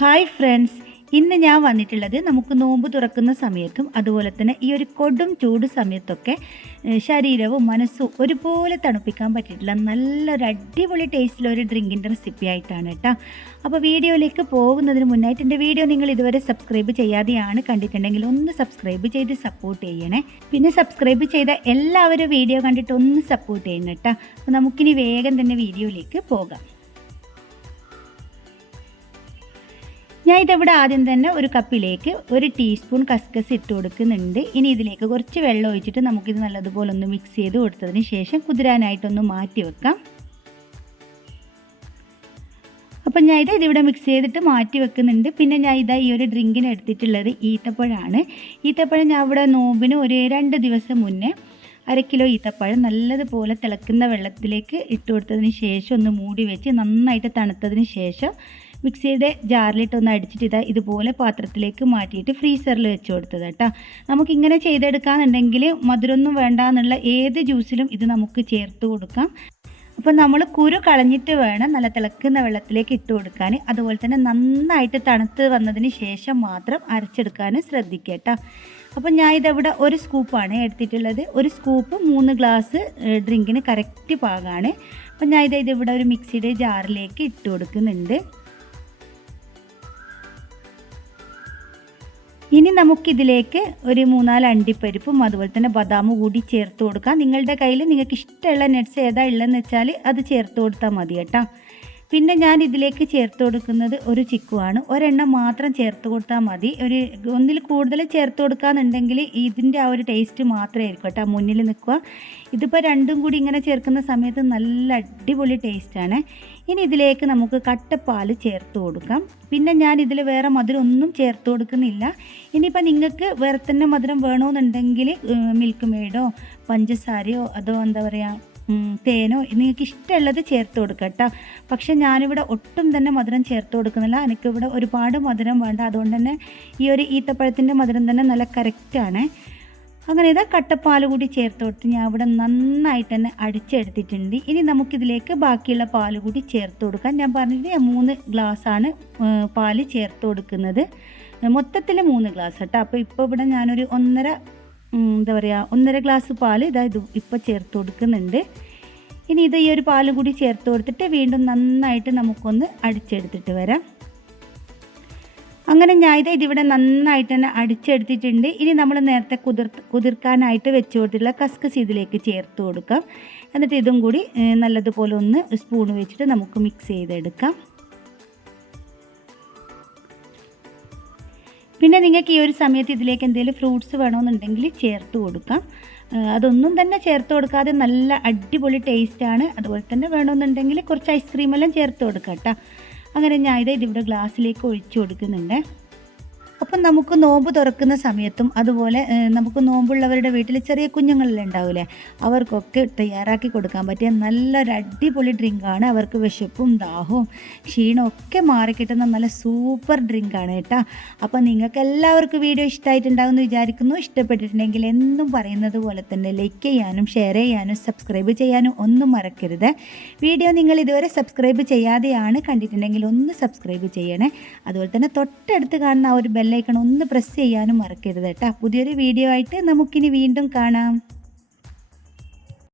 Hi friends, ഇന്ന് ഞാൻ വന്നിട്ടുള്ളത് നമുക്ക് നോമ്പ് തുറക്കുന്ന സമയത്തും അതുപോലെ തന്നെ ഈ ഒരു കൊടും ചൂട് സമയത്തൊക്കെ ശരീരവും മനസ്സും ഒരുപോലെ തണുപ്പിക്കാൻ പറ്റിയിട്ടുള്ള നല്ലൊരു അടിപൊളി ടേസ്റ്റിലൊരു ഡ്രിങ്കിൻ്റെ റെസിപ്പി ആയിട്ടാണ് കേട്ടോ. അപ്പോൾ വീഡിയോയിലേക്ക് പോകുന്നതിന് മുന്നായിട്ട് എൻ്റെ വീഡിയോ നിങ്ങൾ ഇതുവരെ സബ്സ്ക്രൈബ് ചെയ്യാതെയാണ് കണ്ടിട്ടുണ്ടെങ്കിൽ ഒന്ന് സബ്സ്ക്രൈബ് ചെയ്ത് സപ്പോർട്ട് ചെയ്യണേ. പിന്നെ സബ്സ്ക്രൈബ് ചെയ്ത എല്ലാവരും വീഡിയോ കണ്ടിട്ട് ഒന്ന് സപ്പോർട്ട് ചെയ്യണം കേട്ടോ. അപ്പോൾ നമുക്കിനി വേഗം തന്നെ വീഡിയോയിലേക്ക് പോകാം. ഞാൻ ഇതവിടെ ആദ്യം തന്നെ ഒരു കപ്പിലേക്ക് 1 ടീസ്പൂൺ കസ്കസ് ഇട്ട് കൊടുക്കുന്നുണ്ട്. ഇനി ഇതിലേക്ക് കുറച്ച് വെള്ളം ഒഴിച്ചിട്ട് നമുക്കിത് നല്ലതുപോലെ ഒന്ന് മിക്സ് ചെയ്ത് കൊടുത്തതിന് ശേഷം കുതിരാനായിട്ടൊന്ന് മാറ്റി വെക്കാം. അപ്പം ഞാൻ ഇതിവിടെ മിക്സ് ചെയ്തിട്ട് മാറ്റി വെക്കുന്നുണ്ട്. പിന്നെ ഞാൻ ഈ ഒരു ഡ്രിങ്കിന് എടുത്തിട്ടുള്ളത് ഈത്തപ്പഴമാണ്. ഈത്തപ്പഴം ഞാൻ ഇവിടെ നോമ്പിന് ഒരു 2 ദിവസം മുന്നേ 1/2 കിലോ ഈത്തപ്പഴം നല്ലതുപോലെ തിളക്കുന്ന വെള്ളത്തിലേക്ക് ഇട്ട് കൊടുത്തതിന് ശേഷം ഒന്ന് മൂടി വെച്ച് നന്നായിട്ട് തണുത്തതിന് ശേഷം മിക്സിയുടെ ജാറിലിട്ടൊന്ന് അടിച്ചിട്ട് ഇതുപോലെ പാത്രത്തിലേക്ക് മാറ്റിയിട്ട് ഫ്രീസറിൽ വെച്ച് കൊടുത്തത് കേട്ടോ. നമുക്കിങ്ങനെ ചെയ്തെടുക്കാന്നുണ്ടെങ്കിൽ മധുരമൊന്നും വേണ്ട എന്നുള്ള ഏത് ജ്യൂസിലും ഇത് നമുക്ക് ചേർത്ത് കൊടുക്കാം. അപ്പോൾ നമ്മൾ കുരു കളഞ്ഞിട്ട് വേണം നല്ല തിളക്കുന്ന വെള്ളത്തിലേക്ക് ഇട്ട് കൊടുക്കാൻ. അതുപോലെ തന്നെ നന്നായിട്ട് തണുത്ത് വന്നതിന് ശേഷം മാത്രം അരച്ചെടുക്കാൻ ശ്രദ്ധിക്കുക കേട്ടോ. അപ്പോൾ ഞാൻ ഇതവിടെ 1 സ്കൂപ്പാണ് എടുത്തിട്ടുള്ളത്. 1 സ്കൂപ്പ് 3 ഗ്ലാസ് ഡ്രിങ്കിന് കറക്റ്റ് പാകമാണ്. അപ്പോൾ ഞാൻ ഇതിവിടെ ഒരു മിക്സിയുടെ ജാറിലേക്ക് ഇട്ട് കൊടുക്കുന്നുണ്ട്. ഇനി നമുക്കിതിലേക്ക് ഒരു 3-4 അണ്ടിപ്പരിപ്പും അതുപോലെ തന്നെ ബദാമും കൂടി ചേർത്ത് കൊടുക്കാം. നിങ്ങളുടെ കയ്യിൽ നിങ്ങൾക്ക് ഇഷ്ടമുള്ള നട്ട്സ് ഏതാ ഉള്ളതെന്ന് വെച്ചാൽ അത് ചേർത്ത് കൊടുത്താൽ മതി കേട്ടോ. പിന്നെ ഞാൻ ഇതിലേക്ക് ചേർത്ത് കൊടുക്കുന്നത് ഒരു ചിക്കുവാണ്. ഒരെണ്ണം മാത്രം ചേർത്ത് കൊടുത്താൽ മതി. ഒന്നിൽ കൂടുതൽ ചേർത്ത് കൊടുക്കാന്നുണ്ടെങ്കിൽ ഇതിൻ്റെ ആ ഒരു ടേസ്റ്റ് മാത്രമായിരിക്കും കേട്ടോ മുന്നിൽ നിൽക്കുക. ഇതിപ്പോൾ രണ്ടും കൂടി ഇങ്ങനെ ചേർക്കുന്ന സമയത്ത് നല്ല അടിപൊളി ടേസ്റ്റാണ്. ഇനി ഇതിലേക്ക് നമുക്ക് കട്ടപ്പാൽ ചേർത്ത് കൊടുക്കാം. പിന്നെ ഞാൻ ഇതിൽ വേറെ മധുരം ഒന്നും ചേർത്ത് കൊടുക്കുന്നില്ല. ഇനിയിപ്പോൾ നിങ്ങൾക്ക് വേറെ തന്നെ മധുരം വേണമെന്നുണ്ടെങ്കിൽ മിൽക്ക് മെയ്ഡോ പഞ്ചസാരയോ അതോ എന്താ പറയുക തേനോ നിങ്ങൾക്ക് ഇഷ്ടമുള്ളത് ചേർത്ത് കൊടുക്കുക കേട്ടോ. പക്ഷേ ഞാനിവിടെ ഒട്ടും തന്നെ മധുരം ചേർത്ത് കൊടുക്കുന്നില്ല. എനിക്കിവിടെ ഒരുപാട് മധുരം വേണ്ട. അതുകൊണ്ട് തന്നെ ഈ ഒരു ഈത്തപ്പഴത്തിൻ്റെ മധുരം തന്നെ നല്ല കറക്റ്റാണ്. അങ്ങനെ കട്ടപ്പാൽ കൂടി ചേർത്ത് കൊടുത്ത് ഞാൻ ഇവിടെ നന്നായിട്ട് തന്നെ അടിച്ചെടുത്തിട്ടുണ്ട്. ഇനി നമുക്കിതിലേക്ക് ബാക്കിയുള്ള പാൽ കൂടി ചേർത്ത് കൊടുക്കാം. ഞാൻ പറഞ്ഞിട്ട് 3 ഗ്ലാസ്സാണ് പാൽ ചേർത്ത് കൊടുക്കുന്നത്. മൊത്തത്തിൽ 3 ഗ്ലാസ് കേട്ടോ. അപ്പോൾ ഇപ്പോൾ ഇവിടെ ഞാനൊരു 1.5 ഗ്ലാസ് പാൽ ഇത് ഇപ്പോൾ ചേർത്ത് കൊടുക്കുന്നുണ്ട്. ഇനി ഈ ഒരു പാലും കൂടി ചേർത്ത് കൊടുത്തിട്ട് വീണ്ടും നന്നായിട്ട് നമുക്കൊന്ന് അടിച്ചെടുത്തിട്ട് വരാം. അങ്ങനെ ഞാൻ ഇതിവിടെ നന്നായിട്ട് തന്നെ അടിച്ചെടുത്തിട്ടുണ്ട്. ഇനി നമ്മൾ നേരത്തെ കുതിർക്കാനായിട്ട് വെച്ച് കൊടുത്തിട്ടുള്ള കസ്കസ് ഇതിലേക്ക് ചേർത്ത് കൊടുക്കാം. എന്നിട്ട് ഇതും കൂടി നല്ലതുപോലെ ഒന്ന് സ്പൂൺ വെച്ചിട്ട് നമുക്ക് മിക്സ് ചെയ്തെടുക്കാം. പിന്നെ നിങ്ങൾക്ക് ഈ ഒരു സമയത്ത് ഇതിലേക്ക് എന്തെങ്കിലും ഫ്രൂട്ട്സ് വേണമെന്നുണ്ടെങ്കിൽ ചേർത്ത് കൊടുക്കാം. അതൊന്നും തന്നെ ചേർത്ത് കൊടുക്കാതെ നല്ല അടിപൊളി ടേസ്റ്റാണ്. അതുപോലെ തന്നെ വേണമെന്നുണ്ടെങ്കിൽ കുറച്ച് ഐസ്ക്രീമെല്ലാം ചേർത്ത് കൊടുക്കാം കേട്ടോ. അങ്ങനെ ഞാൻ ഇതിവിടെ ഗ്ലാസ്സിലേക്ക് ഒഴിച്ചു കൊടുക്കുന്നുണ്ട്. അപ്പം നമുക്ക് നോമ്പ് തുറക്കുന്ന സമയത്തും അതുപോലെ നമുക്ക് നോമ്പുള്ളവരുടെ വീട്ടിൽ ചെറിയ കുഞ്ഞുങ്ങളെല്ലാം ഉണ്ടാവില്ലേ, അവർക്കൊക്കെ തയ്യാറാക്കി കൊടുക്കാൻ പറ്റിയ നല്ലൊരു അടിപൊളി ഡ്രിങ്കാണ്. അവർക്ക് വിശപ്പും ദാഹവും ക്ഷീണവും ഒക്കെ മാറിക്കിട്ടുന്ന നല്ല സൂപ്പർ ഡ്രിങ്കാണ് കേട്ടോ. അപ്പം നിങ്ങൾക്ക് എല്ലാവർക്കും വീഡിയോ ഇഷ്ടമായിട്ടുണ്ടാകുമെന്ന് വിചാരിക്കുന്നു. ഇഷ്ടപ്പെട്ടിട്ടുണ്ടെങ്കിൽ എന്നും പറയുന്നത് പോലെ തന്നെ ലൈക്ക് ചെയ്യാനും ഷെയർ ചെയ്യാനും സബ്സ്ക്രൈബ് ചെയ്യാനും ഒന്നും മറക്കരുത്. വീഡിയോ നിങ്ങൾ ഇതുവരെ സബ്സ്ക്രൈബ് ചെയ്യാതെയാണ് കണ്ടിട്ടുണ്ടെങ്കിൽ ഒന്ന് സബ്സ്ക്രൈബ് ചെയ്യണേ. അതുപോലെ തന്നെ തൊട്ടടുത്ത് കാണുന്ന ആ ഒരു ബെല്ലൈക്കൺ ഒന്ന് പ്രസ് ചെയ്യാനും മറക്കരുത് കേട്ടോ. പുതിയൊരു വീഡിയോ ആയിട്ട് നമുക്കിനി വീണ്ടും കാണാം.